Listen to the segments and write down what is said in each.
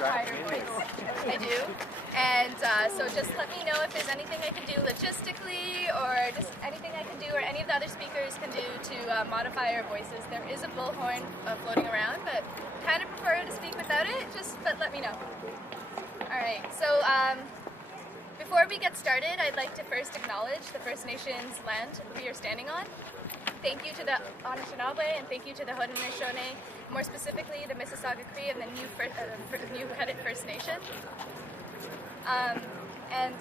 quieter voice. I do. And so just let me know if there's anything I can do logistically, or just anything I can do, or any of the other speakers can do to modify our voices. There is a bullhorn floating around, but kind of prefer to speak without it, but let me know. Alright, so before we get started, I'd like to first acknowledge the First Nations land we are standing on. Thank you to the Anishinaabe, and thank you to the Haudenosaunee, more specifically the Mississauga Cree and the New Credit First Nation. And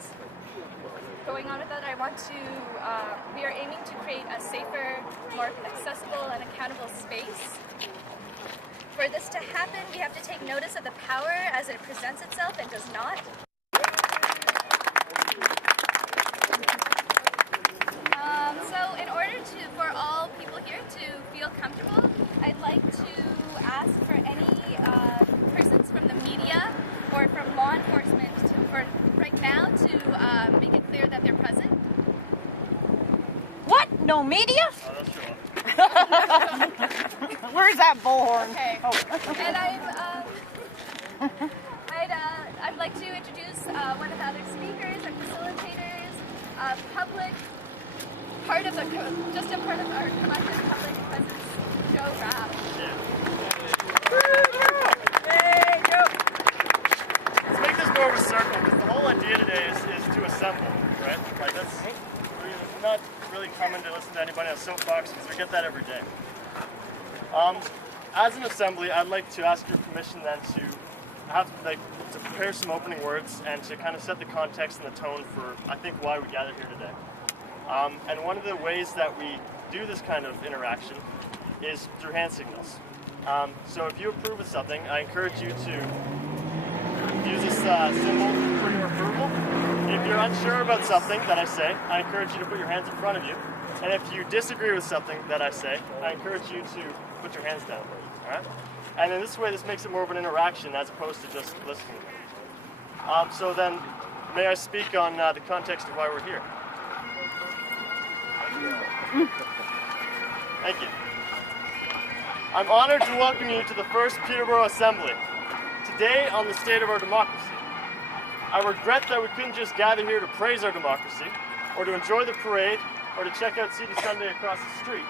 going on with that, we are aiming to create a safer, more accessible and accountable space. For this to happen, we have to take notice of the power as it presents itself and does not. So in order for all people here to feel comfortable, I'd like to ask for any persons from the media or from law enforcement for right now to make it clear that they're present. What? No media? Oh, that's true. Where's that bullhorn? Okay. Oh. And I'd like to introduce one of the other speakers and facilitators, public, just a part of our collective public presence, Joe Rapp. Let's make this more of a circle, because the whole idea today is to assemble, right? Like we're not really coming to listen to anybody on soapbox, because we get that every day. As an assembly, I'd like to ask your permission then to prepare some opening words and to kind of set the context and the tone for, I think, why we gathered here today. And one of the ways that we do this kind of interaction is through hand signals. So if you approve of something, I encourage you to use this symbol for your approval. If you're unsure about something that I say, I encourage you to put your hands in front of you. And if you disagree with something that I say, I encourage you to put your hands down. All right? And in this way, this makes it more of an interaction as opposed to just listening. So then, may I speak on the context of why we're here? Thank you. I'm honored to welcome you to the first Peterborough Assembly, today on the state of our democracy. I regret that we couldn't just gather here to praise our democracy, or to enjoy the parade, or to check out CD Sunday across the street.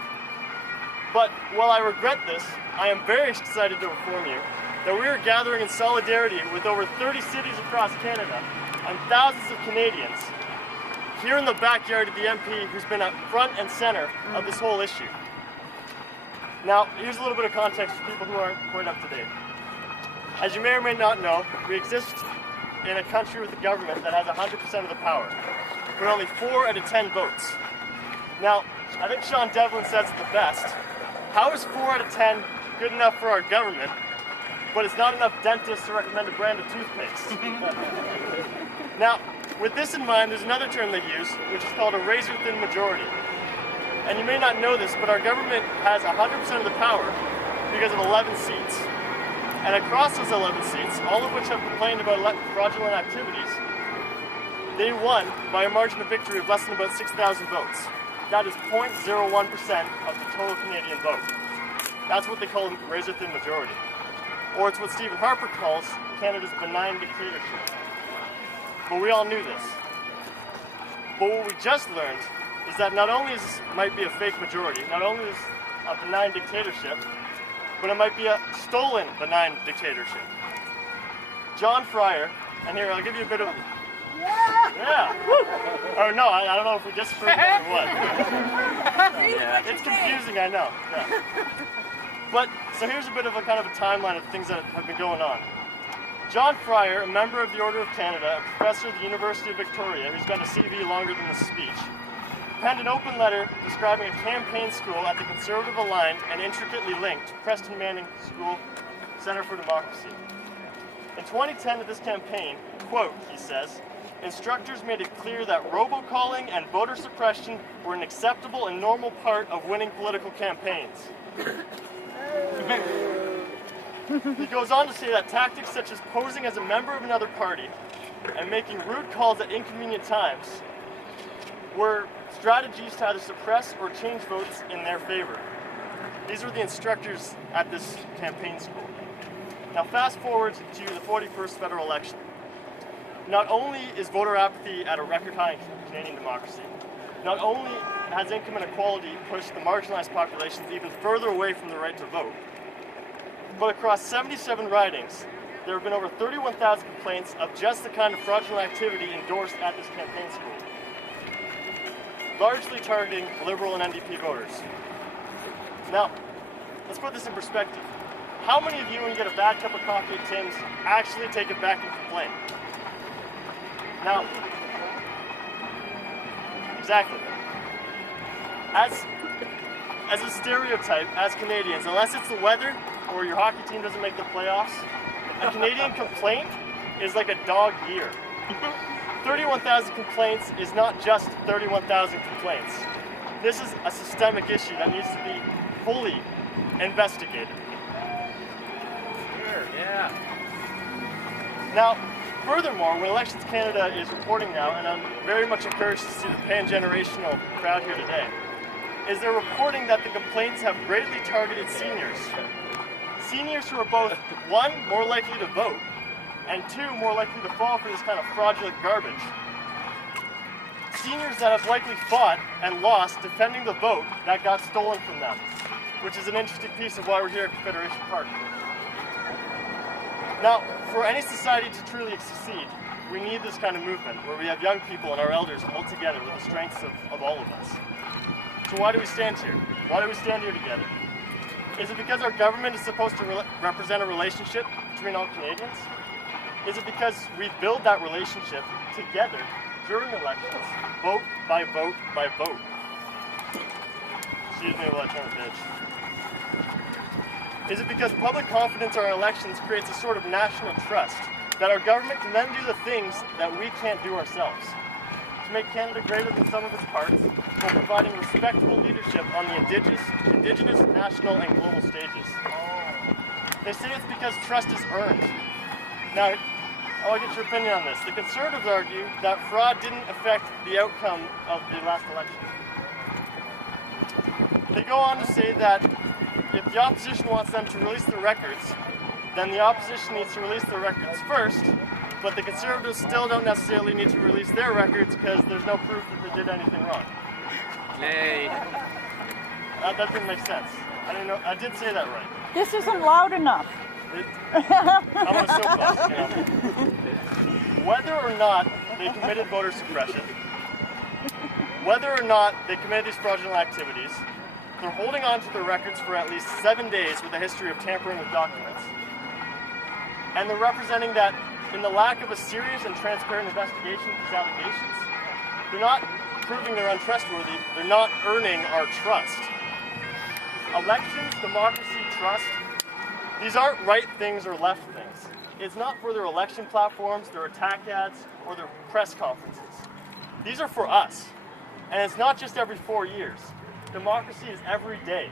But while I regret this, I am very excited to inform you that we are gathering in solidarity with over 30 cities across Canada and thousands of Canadians here in the backyard of the MP who's been at front and center of this whole issue. Now, here's a little bit of context for people who aren't quite up to date. As you may or may not know, we exist in a country with a government that has 100% of the power, but only 4 out of 10 votes. Now, I think Sean Devlin says it the best. How is 4 out of 10 good enough for our government, but it's not enough dentists to recommend a brand of toothpaste? Now, with this in mind, there's another term they use, which is called a razor-thin majority. And you may not know this, but our government has 100% of the power because of 11 seats. And across those 11 seats, all of which have complained about fraudulent activities, they won by a margin of victory of less than about 6,000 votes. That is 0.01% of the total Canadian vote. That's what they call a razor-thin majority. Or it's what Stephen Harper calls Canada's benign dictatorship. But we all knew this. But what we just learned is that not only might be a fake majority, not only is a benign dictatorship, but it might be a stolen benign dictatorship. John Fryer, and here I'll give you a bit of... Yeah! Woo! Or no, I don't know if we disapproved or what. Yeah. It's confusing, I know. Yeah. But, so here's a bit of a kind of a timeline of things that have been going on. John Fryer, a member of the Order of Canada, a professor at the University of Victoria, who's got a CV longer than this speech, penned an open letter describing a campaign school at the Conservative aligned and intricately linked Preston Manning School Centre for Democracy. In 2010 of this campaign, quote, he says, instructors made it clear that robocalling and voter suppression were an acceptable and normal part of winning political campaigns. He goes on to say that tactics such as posing as a member of another party and making rude calls at inconvenient times were strategies to either suppress or change votes in their favor. These were the instructors at this campaign school. Now fast forward to the 41st federal election. Not only is voter apathy at a record high in Canadian democracy, not only has income inequality pushed the marginalized populations even further away from the right to vote, but across 77 ridings, there have been over 31,000 complaints of just the kind of fraudulent activity endorsed at this campaign school, largely targeting Liberal and NDP voters. Now, let's put this in perspective. How many of you, when you get a bad cup of coffee at Tim's, actually take it back and complain? Now, exactly. As a stereotype, as Canadians, unless it's the weather or your hockey team doesn't make the playoffs, a Canadian complaint is like a dog year. 31,000 complaints is not just 31,000 complaints. This is a systemic issue that needs to be fully investigated. Sure, yeah. Now, furthermore, when Elections Canada is reporting now, and I'm very much encouraged to see the pan-generational crowd here today, is they're reporting that the complaints have greatly targeted seniors. Seniors who are both, one, more likely to vote, and two, more likely to fall for this kind of fraudulent garbage. Seniors that have likely fought and lost defending the vote that got stolen from them, which is an interesting piece of why we're here at Confederation Park. Now, for any society to truly succeed, we need this kind of movement where we have young people and our elders all together with the strengths of all of us. So why do we stand here? Why do we stand here together? Is it because our government is supposed to represent a relationship between all Canadians? Is it because we build that relationship together during elections, vote by vote by vote? Excuse me while I turn the page. Is it because public confidence in our elections creates a sort of national trust that our government can then do the things that we can't do ourselves? To make Canada greater than some of its parts, while providing respectable leadership on the Indigenous, national, and global stages. They say it's because trust is earned. Now, I'll get your opinion on this. The Conservatives argue that fraud didn't affect the outcome of the last election. They go on to say that if the opposition wants them to release the records, then the opposition needs to release the records first, but the Conservatives still don't necessarily need to release their records because there's no proof that they did anything wrong. Nay. That doesn't make sense. I didn't know. I did say that right. This isn't loud enough. I'm on a soapbox. You know. Whether or not they committed voter suppression, whether or not they committed these fraudulent activities, they're holding on to their records for at least 7 days with a history of tampering with documents. And they're representing that in the lack of a serious and transparent investigation of these allegations, they're not proving they're untrustworthy, they're not earning our trust. Elections, democracy, trust, these aren't right things or left things. It's not for their election platforms, their attack ads, or their press conferences. These are for us. And it's not just every 4 years. Democracy is every day,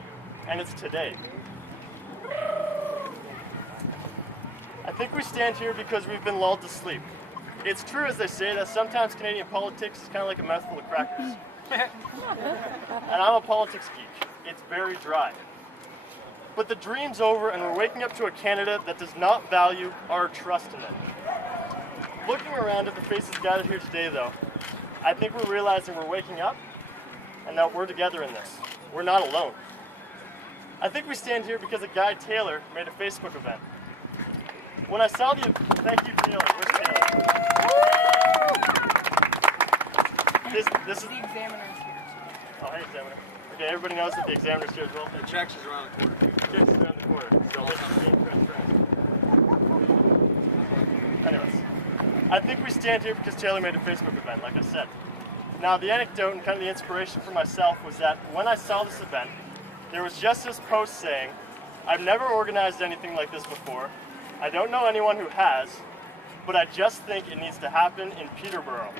and it's today. I think we stand here because we've been lulled to sleep. It's true, as they say, that sometimes Canadian politics is kind of like a mouthful of crackers. And I'm a politics geek. It's very dry. But the dream's over, and we're waking up to a Canada that does not value our trust in it. Looking around at the faces gathered here today, though, I think we're realizing we're waking up, and that we're together in this. We're not alone. I think we stand here because a guy, Taylor, made a Facebook event. When I saw the... Thank you, Taylor. Where's Taylor? This is... The examiner's here. Oh, hey, examiner. Okay, everybody knows that the examiner's here as well. The checks is around the corner. Checks is around the corner. So let's just be transparent. Anyways, I think we stand here because Taylor made a Facebook event, like I said. Now, the anecdote and kind of the inspiration for myself was that when I saw this event, there was just this post saying, I've never organized anything like this before. I don't know anyone who has, but I just think it needs to happen in Peterborough.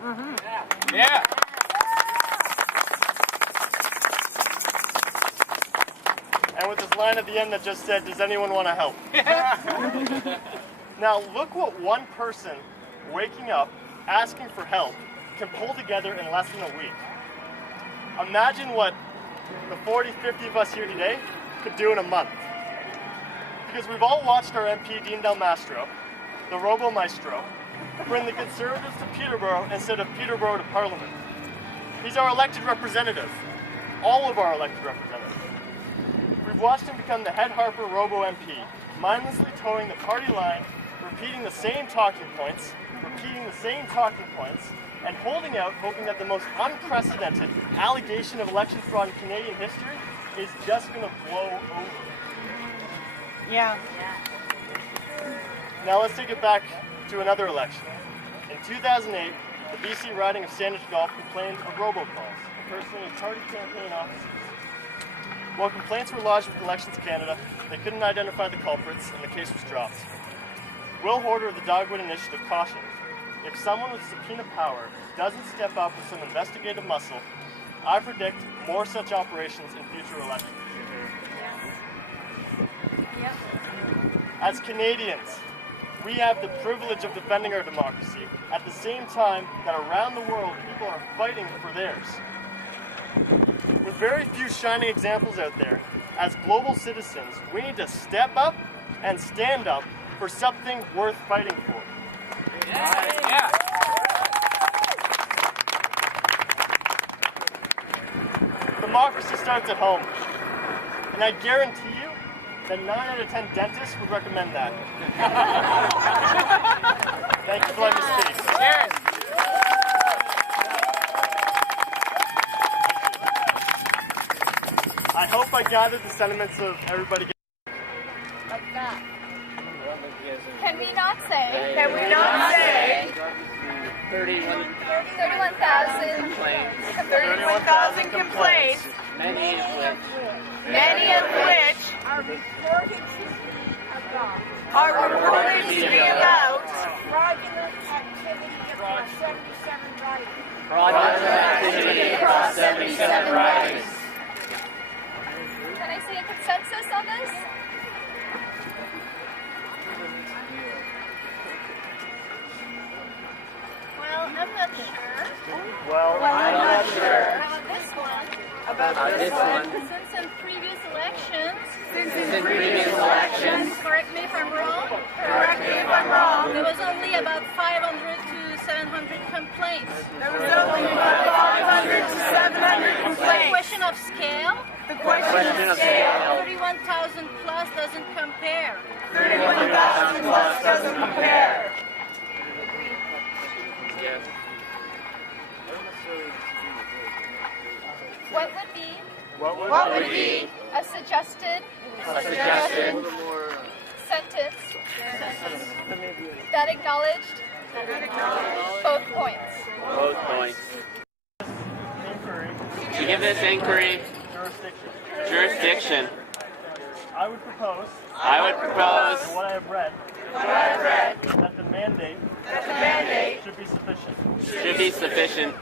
Mm-hmm. Yeah. And with this line at the end that just said, does anyone want to help? Now, look what one person waking up, asking for help, can pull together in less than a week. Imagine what the 40, 50 of us here today could do in a month. because we've all watched our MP Dean Del Mastro, the Robo Maestro, bring the Conservatives to Peterborough instead of Peterborough to Parliament. He's our elected representative. All of our elected representatives. We've watched him become the head Harper Robo MP, mindlessly towing the party line, repeating the same talking points, and holding out, hoping that the most unprecedented allegation of election fraud in Canadian history is just going to blow over. Yeah. Now let's take it back to another election. In 2008, the BC riding of Sandwich Gulf complained of robocalls, impersonating party campaign officers. While complaints were lodged with Elections Canada, they couldn't identify the culprits and the case was dropped. Will Horder of the Dogwood Initiative cautioned, if someone with subpoena power doesn't step up with some investigative muscle, I predict more such operations in future elections. Yep. As Canadians, we have the privilege of defending our democracy at the same time that around the world people are fighting for theirs. With very few shining examples out there, as global citizens, we need to step up and stand up for something worth fighting for. Yeah. Democracy starts at home, and I guarantee you that 9 out of 10 dentists would recommend that. Thank you for letting me speak. Cheers. I hope I gathered the sentiments of everybody. Like that. Can we not say? 31,000 Complaints. 31,000 complaints, Many of many of which Are reported to be about are reported to be about fraudulent activity across 77 ridings. activity across 77 ridings. Can I see a consensus on this? Well, I'm not sure. Well, I'm not sure. How about this one? This one. Since in previous elections, Correct me if I'm wrong. there was only about 500 to 700 complaints. there was only about 500 to 700 The complaints. question of scale, The question of scale, 31,000 plus doesn't compare. 31,000 plus doesn't compare. Yes. What would be a suggested sentence that acknowledged both points? Both points. inquiry, To give this inquiry jurisdiction, I would propose, from what I have read, that the mandate should be sufficient. should be sufficient.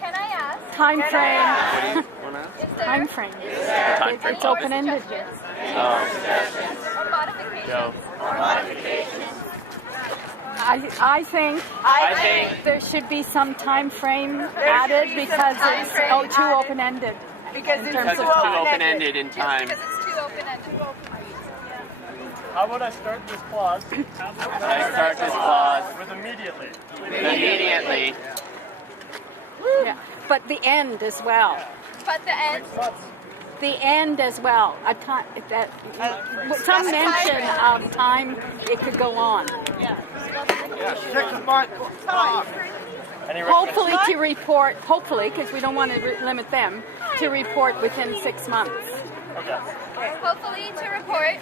Can I ask, Time frame. What do you want to ask? is there Time frame. Time frame. It's open-ended. or modifications? Go. I think I think there should be some time frame added because it's too open-ended. Because it's because too it's too open-ended. open-ended in time. Because it's too open-ended. How would I start this clause I start this clause with immediately? immediately. Yeah. But the end as well. But the end, The end as well. With some mention of time, it could go on. Any Hopefully to report, because we don't want to limit them, to report within 6 months. Okay. hopefully to report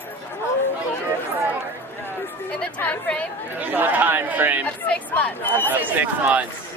in the time frame Time frame of 6 months. of 6 months.